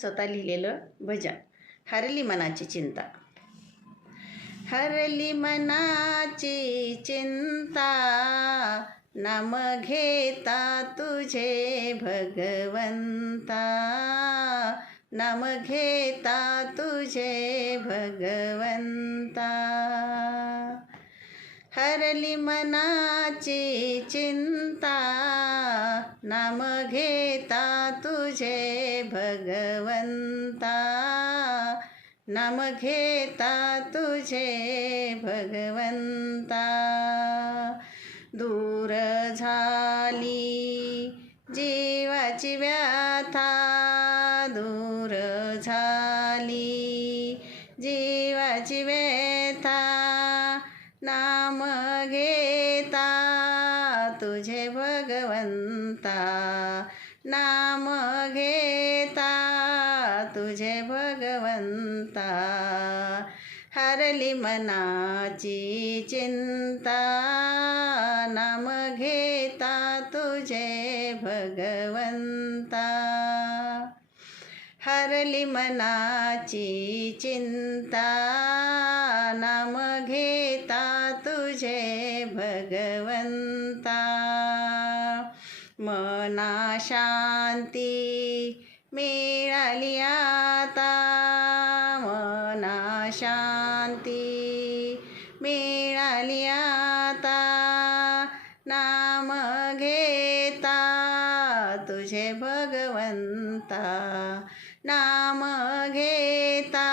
स्वतः लिहिलेलं भजन. हरली मनाची चिंता. हरली मनाची चिंता नाम घेता तुझे भगवंता. नाम घेता तुझे भगवंता. हरली मनाची चिंता नाम घेता तुझे भगवंता नाम घेता तुझे भगवंता. दूर झाली जीवाची व्यथा दूर झाली जीवाची व्यथा. नाम घेता तुझे भगवंता नाम हरली मनाची चिंता नाम घेता तुझे भगवंता. हरली मनाची चिंता नाम घेता तुझे भगवंता. मना शांती मिळाली आता मना शांती मिळाली आता. नाम घेता तुझे भगवंता. नाम घेता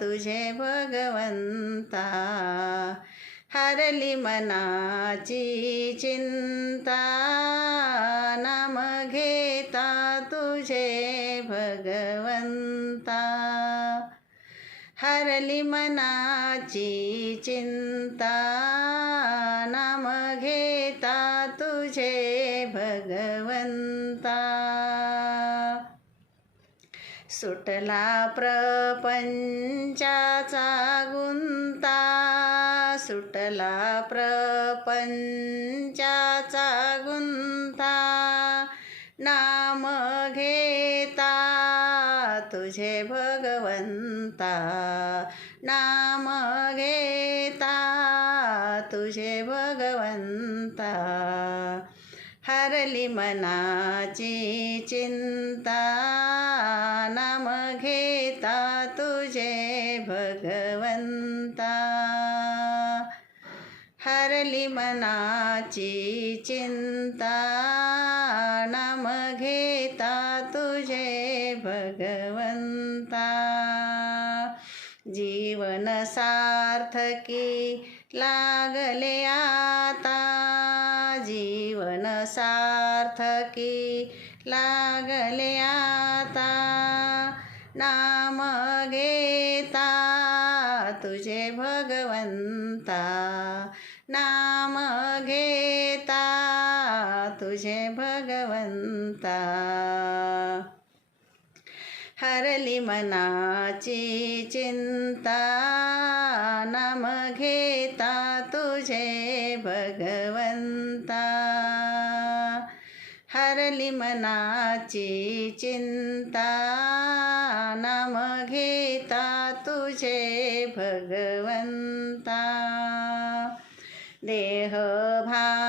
तुझे भगवंता. हरली मनाची चिंता. मनाची चिंता नाम घेता तुझे भगवंता. सुटला प्रपंचाचा गुंता सुटला प्रपंचाचा गुंता. नाम घेता तुझे भगवंता नाम घेता तुझे भगवंता. हरली मनाची चिंता नाम घेता तुझे भगवंता. हरली मनाची चिंता नाम घेता तुझे भगवंता. जीवन सार्थकी लागले आता. जीवन सार्थकी लागले आता. नाम घेता तुझे भगवंता. नाम घेता तुझे भगवंता. हरली मनाची चिंता नाम घेता तुझे भगवंता. हरली मनाची चिंता नाम घेता तुझे भगवंता. देह भा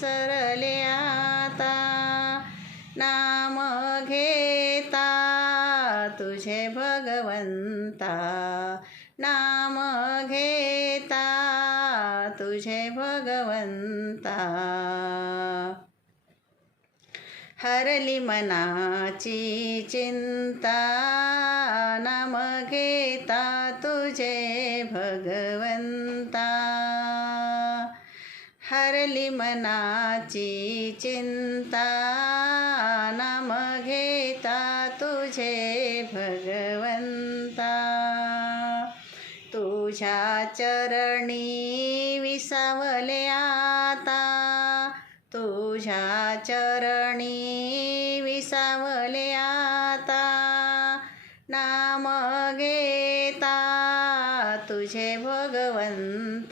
विसरले आता. नाम घेता तुझे भगवंता. नाम घेता तुझे भगवंता. हरली मनाची चिंता. नाम घेता तुझे भगवंता. मनाची चिंता नाम घेता तुझे भगवंता. तुझ्या चरणी विसावले आता. तुझ्या चरणी विसावले आता. नाम घेता तुझे भगवंत.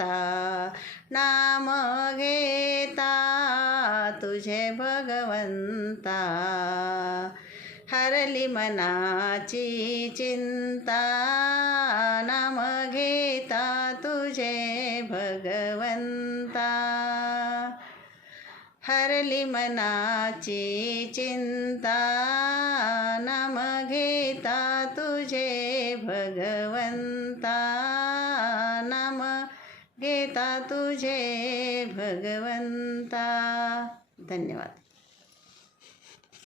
संता हरली मनाची चिंता नाम घेता तुझे भगवंता हरली मनाची चिंता नाम घेता तुझे भगवंता नाम घेता तुझे भगवंता धन्यवाद